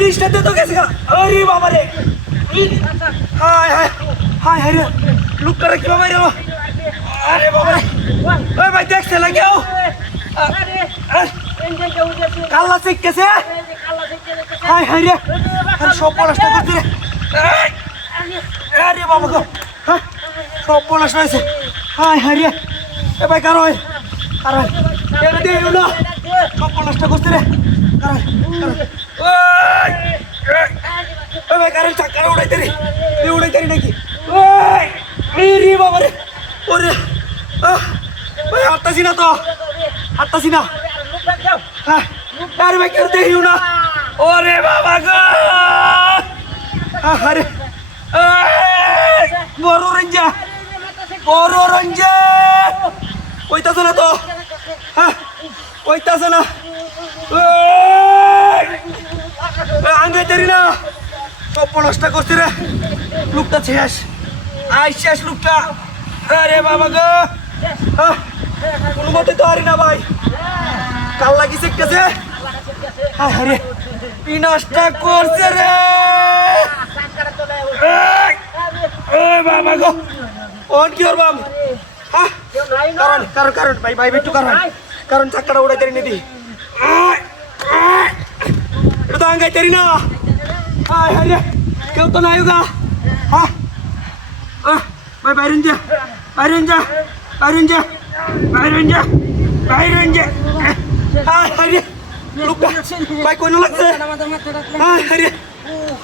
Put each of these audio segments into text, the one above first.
লিস্টটাতে তো গেছে গা আরে বাবা রে হায় হায় হায় হায় রে লোকটারে কি বাবা রে আরে বাবা রে ওই ভাই দেখছে লাগেও কাল্লা শিখতেছে হায় হায় রে আরে সব পলাশটা করছে আরে বাবা গো হ্যাঁ সব পলাশ হয়েছে হায় হায় রে এ ভাই কারণ কারণ এটা দিয়ে না সব পলাশটা করছে রে কারণ ওই ভাই কারণ চাকাটা উড়াইতে রে উড়াইতে নাকি ওই রে বাবা রে ওরে ভাই হাঁটতাছি না তো হাঁটতাছি না হ্যাঁ আরে ভাই কেউ দেখিও না ওরে বাবা গো আরে বড় রঞ্জা কইতাছে না তো হ্যাঁ কইতাছে না আঙ্গে দেরি না সব নষ্ট করছে রে লোকটা শেষ শেষ লোকটা আরে বাবা গো কোনো মতে তো হারি না ভাই কাল লাগি শিখতেছে আরে বিনাশটা করছে রে বাবা গো ওন কি করবাম কারণ কারণ ভাই ভাই একটু কারণ চাকটা উড়াই দেরি নিদি এটা তো আঙ্গাই দেরি না আরে কেউ তো নাই গা হ্যাঁ ভাই বাইরেন যা আরে লোকটা ভাই কোন লাগছে আরে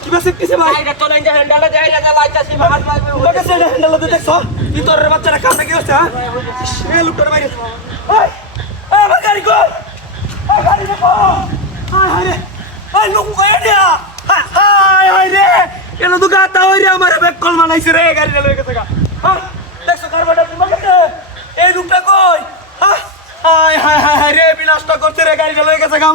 কি বাসে কিসে ভাই এটা তো লাইন হ্যান্ডেল দেয় না লাইতাছি ভাই লোকে সেটা হ্যান্ডেল দে দেখছো ভিতরের বাচ্চারা কাম নাকি হচ্ছে হ্যাঁ এ লোকটার বাইরে ওই ওই গাড়ি গো গাড়ি দেখো আরে ওই লোক কই দিয়া হায় রে কেন তো গাতা হই রে আমার ব্যাক কল মানাইছে রে গাড়ি লয়ে গেছে গা হ্যাঁ দেখছো কারবাটা তুমি গেছে এই লোকটা কই হায় হায় হায় রে বিনাশটা করছে রে গাড়ি লয়ে গেছে গা